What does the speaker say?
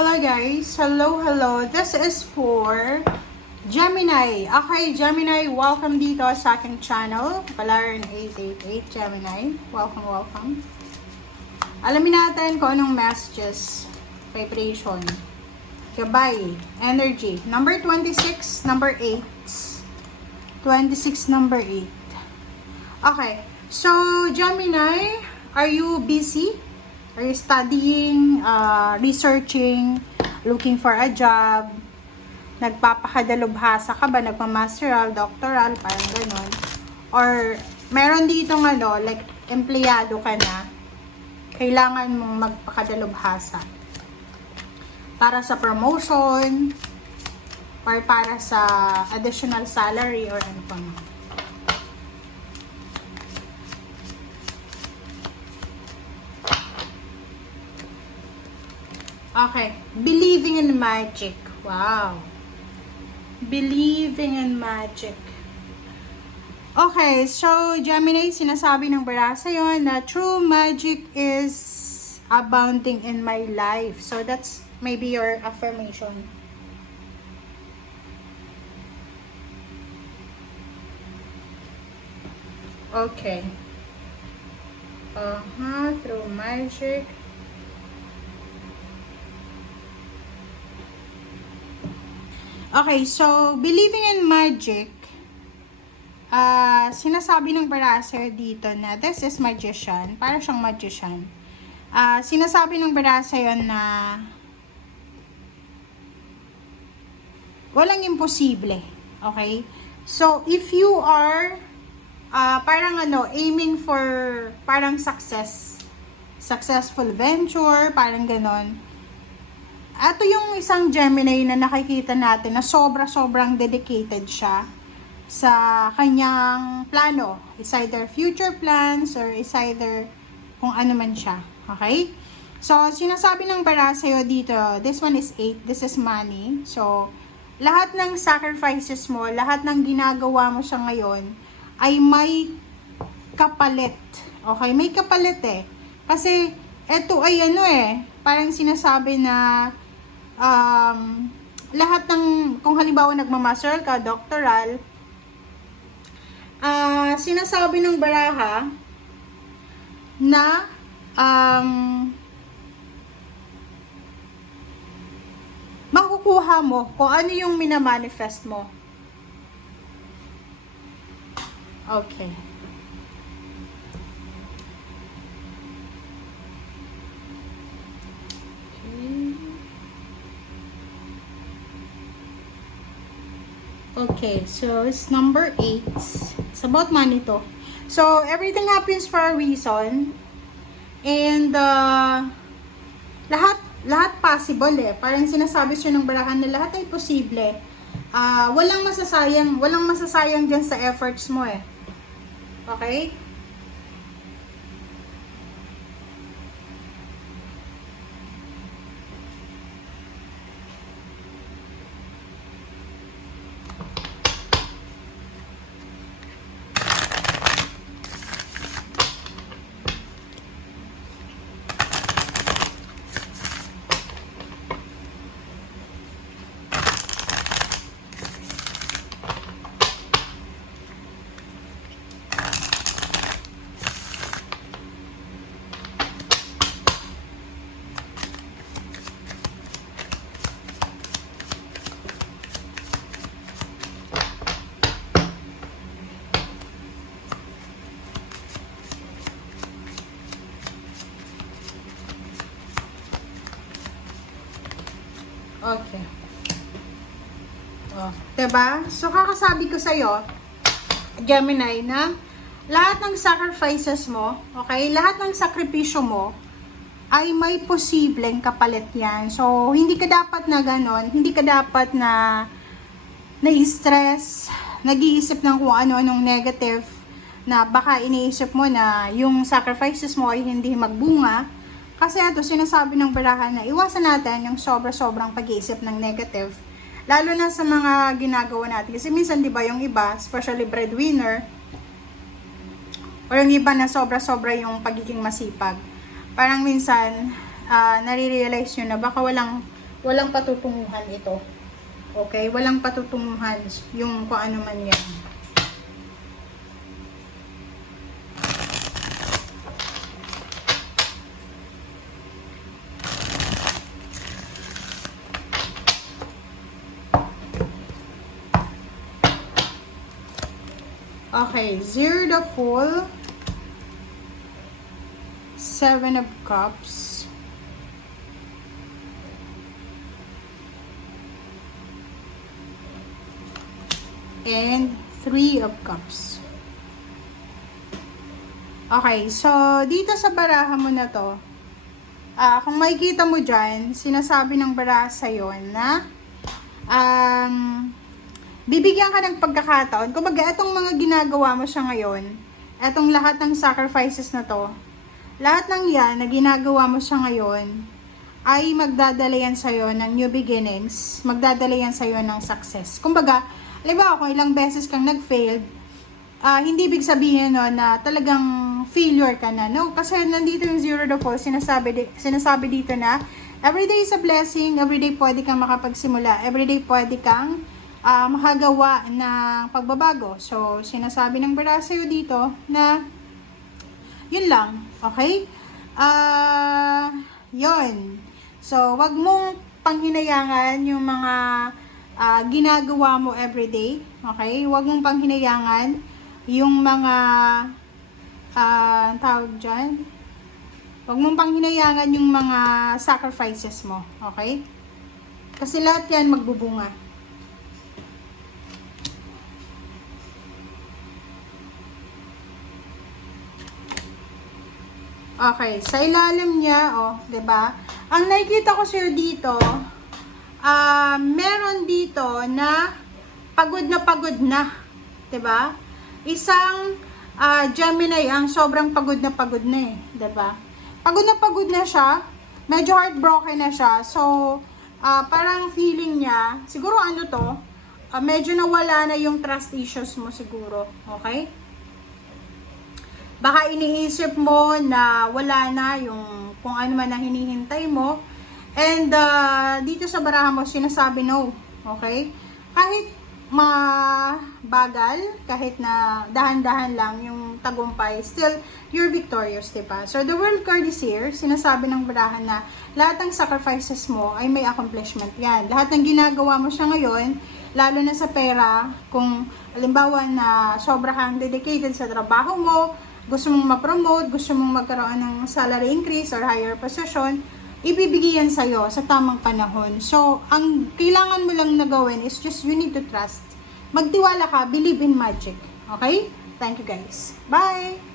Hello guys, hello. This is for Gemini. Okay, Gemini, welcome dito sa aking channel. Palaran 888 Gemini. Welcome. Alamin natin kung anong messages, vibration, gabay, energy. Number 26, number 8. 26, number 8. Okay, so Gemini, are you busy? Are you studying, researching, looking for a job? Nagpapakadalubhasa ka ba? Nagpamasteral, doctoral, parang ganun. Or, meron ditong like, empleyado ka na, kailangan mong magpakadalubhasa. Para sa promotion, or para sa additional salary, or ano pa mo. Okay, believing in magic. Wow. Believing in magic. Okay, so Gemini, sinasabi ng bara sa'yo na true magic is abounding in my life. So that's maybe your affirmation. Okay. Through magic. Okay, so, believing in magic, sinasabi ng Baraser dito na this is magician, para siyang magician. Sinasabi ng Baraser na walang imposible, okay? So, if you are parang aiming for parang successful venture, parang ganon. Ito yung isang Gemini na nakikita natin na sobrang dedicated siya sa kanyang plano. It's either future plans or it's either kung ano man siya. Okay? So, sinasabi ng bara sa'yo dito, this one is 8, this is money. So, lahat ng sacrifices mo, lahat ng ginagawa mo sa ngayon, ay may kapalit. Okay? May kapalit eh. Kasi, eto ay parang sinasabi na lahat ng, kung halimbawa nagmamaster ka, doctoral, sinasabi ng baraha na makukuha mo kung ano yung minamanifest mo. Okay. Okay, so it's number 8. It's about money to. So, everything happens for a reason. And, lahat possible eh. Parang sinasabi siya ng barahan na lahat ay posible. Walang masasayang dyan sa efforts mo eh. Okay? Okay. Diba? So, kakasabi ko sa'yo, Gemini, na lahat ng sacrifices mo, okay, lahat ng sakripisyo mo, ay may posibleng kapalit yan. So, hindi ka dapat na ganon, hindi ka dapat na na-stress, nag-iisip ng kung ano-anong negative, na baka iniisip mo na yung sacrifices mo ay hindi magbunga. Kasi ito, sinasabi ng barahan na iwasan natin yung sobrang pag-iisip ng negative. Lalo na sa mga ginagawa natin. Kasi minsan, di ba, yung iba, especially breadwinner, o yung iba na sobra yung pagiging masipag. Parang minsan, nare-realize nyo na baka walang patutunguhan ito. Okay? Walang patutunguhan yung kung ano man yan. Okay, 0 the Fool, 7 of Cups, and 3 of Cups. Okay, so dito sa baraha mo na to, kung makikita mo dyan, sinasabi ng baraha sa'yo na bibigyan ka ng pagkakataon. Kumbaga, itong mga ginagawa mo siya ngayon, itong lahat ng sacrifices na to, lahat ng yan na ginagawa mo siya ngayon, ay magdadala yan sa'yo ng new beginnings, magdadala yan sa'yo ng success. Kumbaga, halimbawa kung ilang beses kang nag-failed, hindi ibig sabihin no, na talagang failure ka na, no? Kasi nandito yung 0 the Fool, sinasabi dito na, everyday is a blessing, everyday pwede kang makapagsimula, everyday pwede kang makagawa ng pagbabago. So, sinasabi ng baraha sa'yo dito na yun lang, okay? Yun. So, wag mong panghinayangan yung mga ginagawa mo everyday, okay? Wag mong panghinayangan yung mga tawag dyan. Wag mong panghinayangan yung mga sacrifices mo, okay? Kasi lahat yan magbubunga. Okay, sa ilalim niya, oh, 'di ba? Ang nakikita ko sir dito, meron dito na pagod na, 'di ba? Isang Gemini ang sobrang pagod na eh, 'di ba? Pagod na siya, medyo heartbroken na siya. So, parang feeling niya, siguro ano to, medyo nawala na yung trust issues mo siguro, okay? Baka iniisip mo na wala na yung kung ano man ang hinihintay mo. And dito sa baraha mo, sinasabi no. Okay? Kahit mabagal, kahit na dahan-dahan lang yung tagumpay, still, you're victorious, diba? So, the World card is here. Sinasabi ng baraha na lahat ng sacrifices mo ay may accomplishment yan. Lahat ng ginagawa mo siya ngayon, lalo na sa pera, kung halimbawa na sobra kang dedicated sa trabaho mo, gusto mong ma-promote, gusto mong magkaroon ng salary increase or higher position, ibibigay yan sa'yo sa tamang panahon. So, ang kailangan mo lang na gawin is just you need to trust. Magtiwala ka, believe in magic. Okay? Thank you guys. Bye!